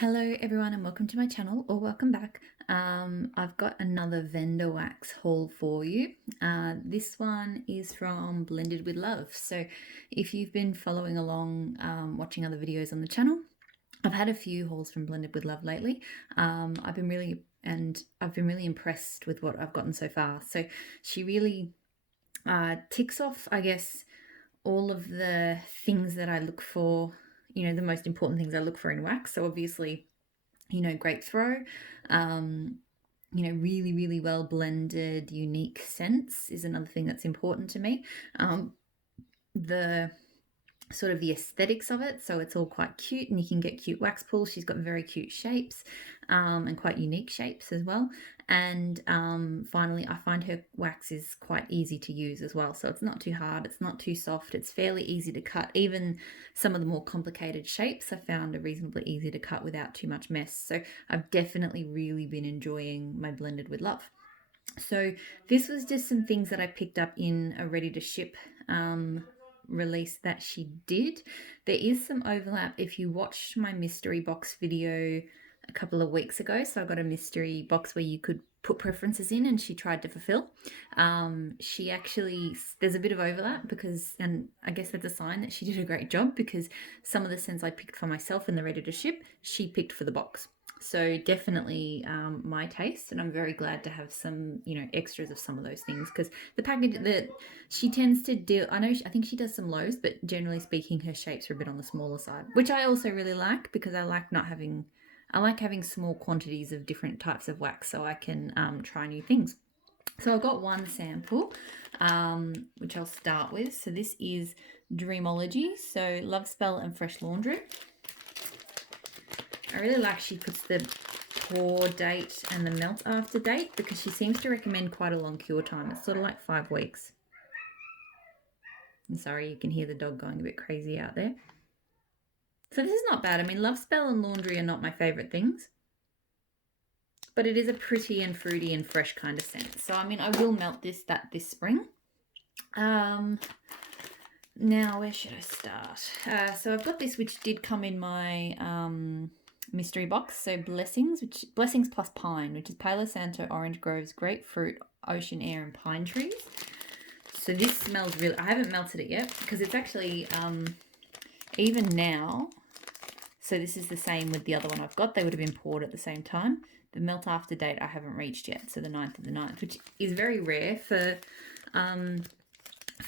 Hello everyone and welcome to my channel, or welcome back. I've got another vendor wax haul for you. This one is from Blended with Love. So if you've been following along, watching other videos on the channel, I've had a few hauls from Blended with Love lately. I've been really impressed with what I've gotten so far. So she really ticks off, I guess, all of the things that I look for, the most important things I look for in wax. So obviously, great throw, really, really well blended, unique scents is another thing that's important to me. The sort of the aesthetics of it, so it's all quite cute and you can get cute wax pulls. She's got very cute shapes and quite unique shapes as well. And finally, I find her wax is quite easy to use as well, so it's not too hard, it's not too soft, it's fairly easy to cut. Even some of the more complicated shapes I found are reasonably easy to cut without too much mess. So I've definitely really been enjoying my Blended with Love. So this was just some things that I picked up in a ready to ship release that she did. There is some overlap if you watched my mystery box video a couple of weeks ago. So I got a mystery box where you could put preferences in and she tried to fulfill. She actually, there's a bit of overlap because, and I guess that's a sign that she did a great job, because some of the scents I picked for myself in the ready to ship, she picked for the box. So definitely my taste, and I'm very glad to have some, extras of some of those things, because the package that she tends to do, I think she does some lows, but generally speaking, her shapes are a bit on the smaller side, which I also really like, because I like having small quantities of different types of wax so I can try new things. So I've got one sample, which I'll start with. So this is Dreamology, so Love Spell and Fresh Laundry. I really like she puts the pour date and the melt after date, because she seems to recommend quite a long cure time. It's sort of like 5 weeks. I'm sorry, you can hear the dog going a bit crazy out there. So this is not bad. I mean, Love Spell and Laundry are not my favourite things, but it is a pretty and fruity and fresh kind of scent. So, I mean, I will melt this spring. Now, where should I start? So I've got this, which did come in my mystery box. So Blessings plus Pine, which is Palo Santo, Orange Groves, Grapefruit, Ocean Air, and Pine Trees. So this smells really, I haven't melted it yet, because it's actually, even now, so this is the same with the other one I've got. They would have been poured at the same time. The melt after date I haven't reached yet, so the 9th of the 9th, which is very rare for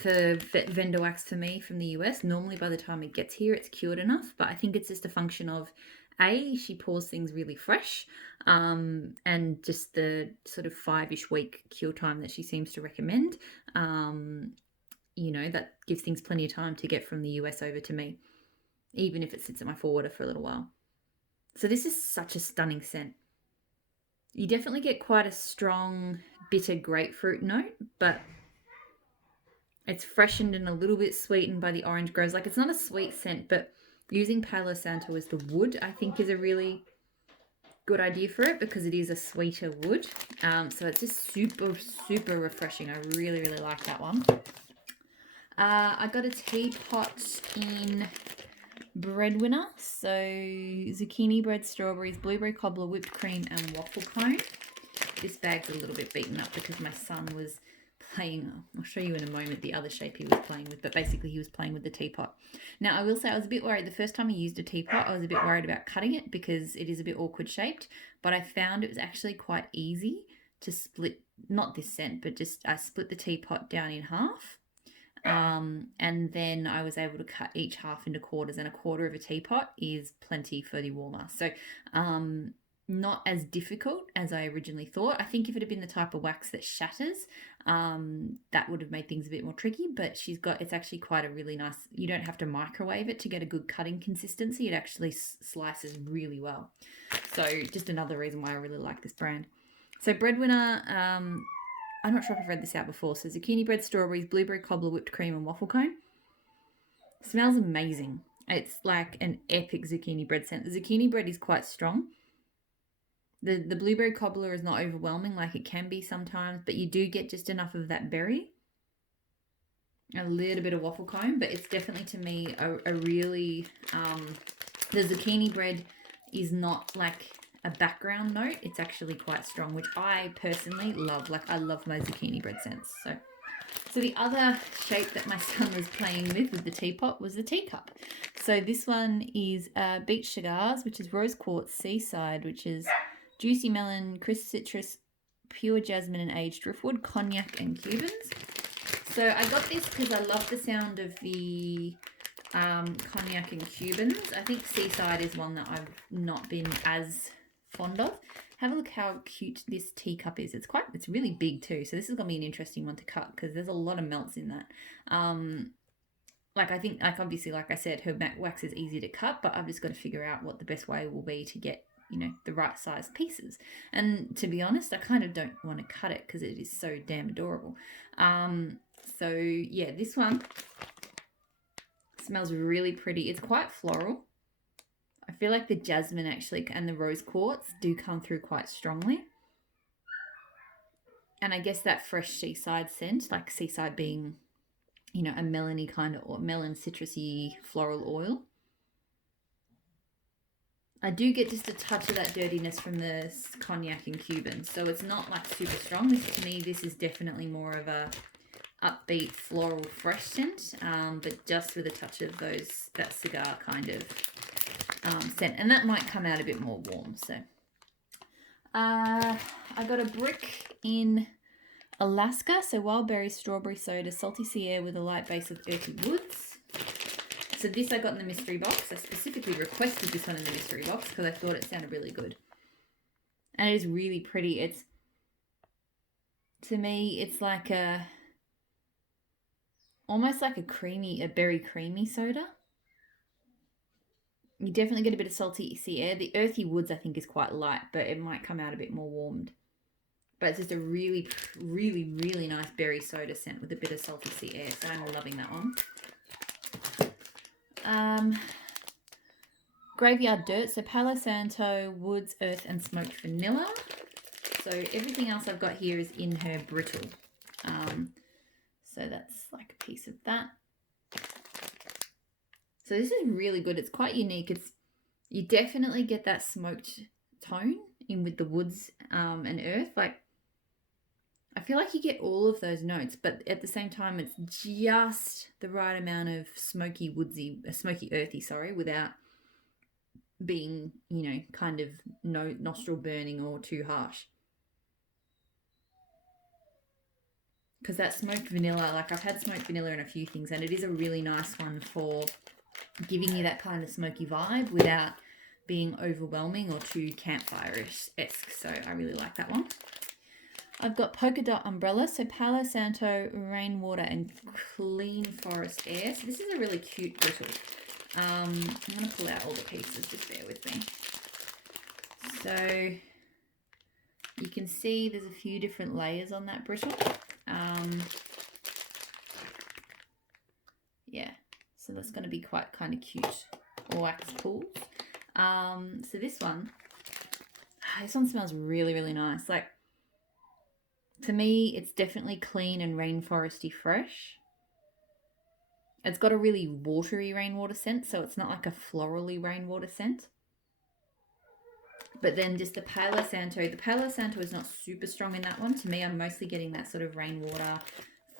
vendor wax for me from the US. Normally by the time it gets here, it's cured enough, but I think it's just a function of, she pours things really fresh, and just the sort of 5-ish week cure time that she seems to recommend. That gives things plenty of time to get from the US over to me, even if it sits at my forwarder for a little while. So this is such a stunning scent. You definitely get quite a strong, bitter grapefruit note, but it's freshened and a little bit sweetened by the orange groves. Like, it's not a sweet scent, but using Palo Santo as the wood, I think, is a really good idea for it, because it is a sweeter wood. So it's just super, super refreshing. I really, really like that one. I got a teapot in Breadwinner. So zucchini bread, strawberries, blueberry cobbler, whipped cream, and waffle cone. This bag's a little bit beaten up because my son was playing, I'll show you in a moment the other shape he was playing with, but basically he was playing with the teapot. Now, I will say I was a bit worried the first time I used a teapot. I was a bit worried about cutting it because it is a bit awkward shaped, but I found it was actually quite easy to split, not this scent, but just I split the teapot down in half. And then I was able to cut each half into quarters, and a quarter of a teapot is plenty for the warmer. So not as difficult as I originally thought. I think if it had been the type of wax that shatters, that would have made things a bit more tricky, but it's actually quite a really nice, you don't have to microwave it to get a good cutting consistency. It actually slices really well. So just another reason why I really like this brand. So Breadwinner, I'm not sure if I've read this out before. So zucchini bread, strawberries, blueberry cobbler, whipped cream, and waffle cone. Smells amazing. It's like an epic zucchini bread scent. The zucchini bread is quite strong. The blueberry cobbler is not overwhelming like it can be sometimes, but you do get just enough of that berry. A little bit of waffle cone, but it's definitely, to me, a really, the zucchini bread is not like a background note. It's actually quite strong, which I personally love. Like, I love my zucchini bread scents. So the other shape that my son was playing with the teapot was the teacup. So this one is Beach Cigars, which is rose quartz seaside, which is juicy melon, crisp citrus, pure jasmine and aged driftwood, cognac and Cubans. So I got this because I love the sound of the cognac and Cubans. I think seaside is one that I've not been as fond of. Have a look how cute this teacup is. It's really big too. So this is going to be an interesting one to cut because there's a lot of melts in that. I think, obviously, like I said, her matte wax is easy to cut, but I've just got to figure out what the best way will be to get, the right size pieces. And to be honest, I kind of don't want to cut it because it is so damn adorable. So yeah, this one smells really pretty. It's quite floral. I feel like the jasmine actually and the rose quartz do come through quite strongly. And I guess that fresh seaside scent, like seaside being, a melony kind of, or melon citrusy floral oil. I do get just a touch of that dirtiness from the cognac and Cuban. So it's not like super strong. To me, this is definitely more of a upbeat floral fresh scent, but just with a touch of that cigar kind of scent, and that might come out a bit more warm. So I got a brick in Alaska, so wild berry strawberry soda, salty sea air with a light base of earthy woods. So this I got in the mystery box. I specifically requested this one in the mystery box because I thought it sounded really good, and it is really pretty. To me, it's like almost like a berry creamy soda. You definitely get a bit of salty sea air. The earthy woods, I think, is quite light, but it might come out a bit more warmed. But it's just a really, really, really nice berry soda scent with a bit of salty sea air. So I'm loving that one. Graveyard Dirt. So Palo Santo, woods, earth, and smoked vanilla. So everything else I've got here is in her brittle. So that's like a piece of that. So this is really good. It's quite unique. You definitely get that smoked tone in with the woods and earth. Like, I feel like you get all of those notes, but at the same time, it's just the right amount of smoky earthy, without being, kind of nostril burning or too harsh. Because that smoked vanilla, like I've had smoked vanilla in a few things, and it is a really nice one for giving you that kind of smoky vibe without being overwhelming or too campfire-esque. So I really like that one. I've got Polka Dot Umbrella, so Palo Santo, Rainwater, and Clean Forest Air. So this is a really cute brittle. I'm going to pull out all the pieces, just bear with me. So you can see there's a few different layers on that brittle. Yeah, so that's going to be quite kind of cute wax pools. So this one smells really, really nice. Like, to me, it's definitely clean and rainforesty fresh. It's got a really watery rainwater scent, so it's not like a florally rainwater scent. But then just the Palo Santo is not super strong in that one. To me, I'm mostly getting that sort of rainwater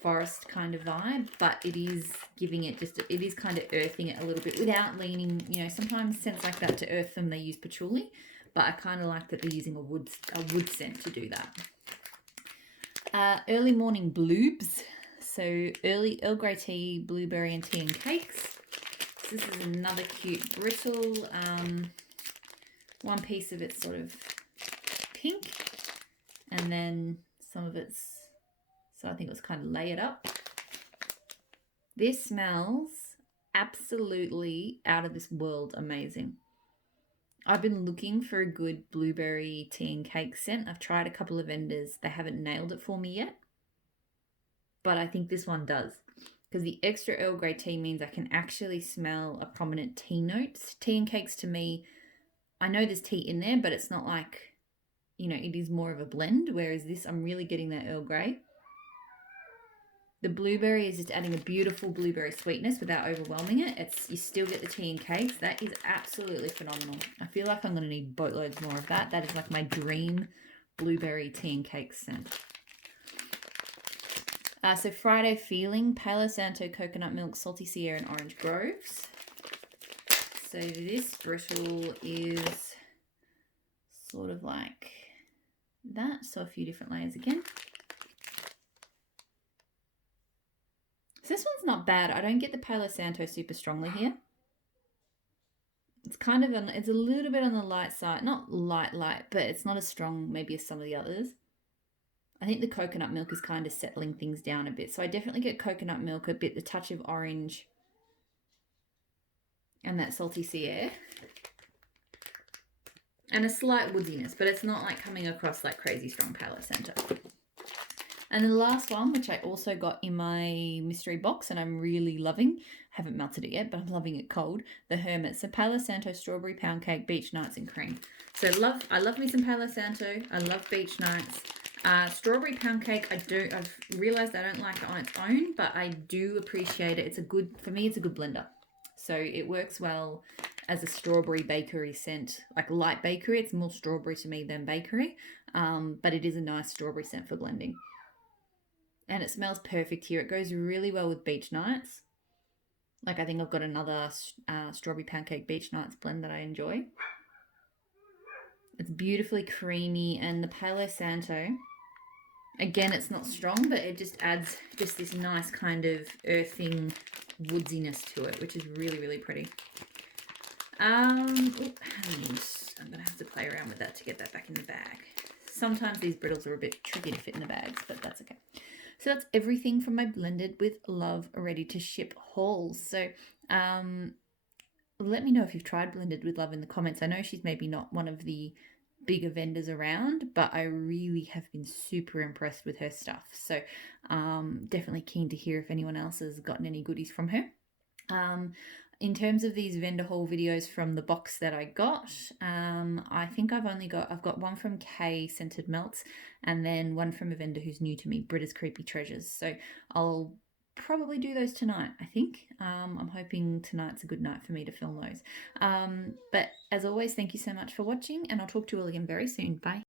forest kind of vibe, but it is giving it it is kind of earthing it a little bit without leaning, sometimes scents like that to earth them, they use patchouli, but I kind of like that they're using a wood scent to do that. Early Morning Bloobs. So early Earl Grey tea, blueberry and tea and cakes. So this is another cute brittle. One piece of it's sort of pink, and then some of it's, so I think it was kind of layered up. This smells absolutely out of this world amazing. I've been looking for a good blueberry tea and cake scent. I've tried a couple of vendors. They haven't nailed it for me yet. But I think this one does. Because the extra Earl Grey tea means I can actually smell a prominent tea note. Tea and cakes to me, I know there's tea in there, but it's not like, it is more of a blend. Whereas this, I'm really getting that Earl Grey. The blueberry is just adding a beautiful blueberry sweetness without overwhelming it. You still get the tea and cakes. That is absolutely phenomenal. I feel like I'm going to need boatloads more of that. That is like my dream blueberry tea and cakes scent. So Friday Feeling, Palo Santo, Coconut Milk, Salty Sierra, and Orange Groves. So this brittle is sort of like that. So a few different layers again. So this one's not bad. I don't get the Palo Santo super strongly here. It's kind of, it's a little bit on the light side. Not light, but it's not as strong maybe as some of the others. I think the coconut milk is kind of settling things down a bit. So I definitely get coconut milk, a bit, the touch of orange, and that salty sea air. And a slight woodiness, but it's not like coming across like crazy strong Palo Santo. And then the last one, which I also got in my mystery box and I'm really loving, haven't melted it yet, but I'm loving it cold, the Hermit. So Palo Santo, Strawberry Pound Cake, Beach Nights, and Cream. So I love me some Palo Santo. I love Beach Nights. Strawberry Pound Cake, I've realized I don't like it on its own, but I do appreciate it. For me, it's a good blender. So it works well as a strawberry bakery scent, like light bakery. It's more strawberry to me than bakery, but it is a nice strawberry scent for blending. And it smells perfect here. It goes really well with Beach Nights. Like I think I've got another Strawberry Pound Cake Beach Nights blend that I enjoy. It's beautifully creamy, and the Palo Santo, again, it's not strong, but it just adds just this nice kind of earthing woodsiness to it, which is really, really pretty. I'm going to have to play around with that to get that back in the bag. Sometimes these brittles are a bit tricky to fit in the bags, but that's okay. So that's everything from my Blended with Love ready to ship hauls. So let me know if you've tried Blended with Love in the comments. I know she's maybe not one of the bigger vendors around, but I really have been super impressed with her stuff. So definitely keen to hear if anyone else has gotten any goodies from her. In terms of these vendor haul videos from the box that I got, I think I've got one from Kay, Scented Melts, and then one from a vendor who's new to me, Britta's Creepy Treasures. So I'll probably do those tonight, I think. I'm hoping tonight's a good night for me to film those. But as always, thank you so much for watching, and I'll talk to you all again very soon. Bye.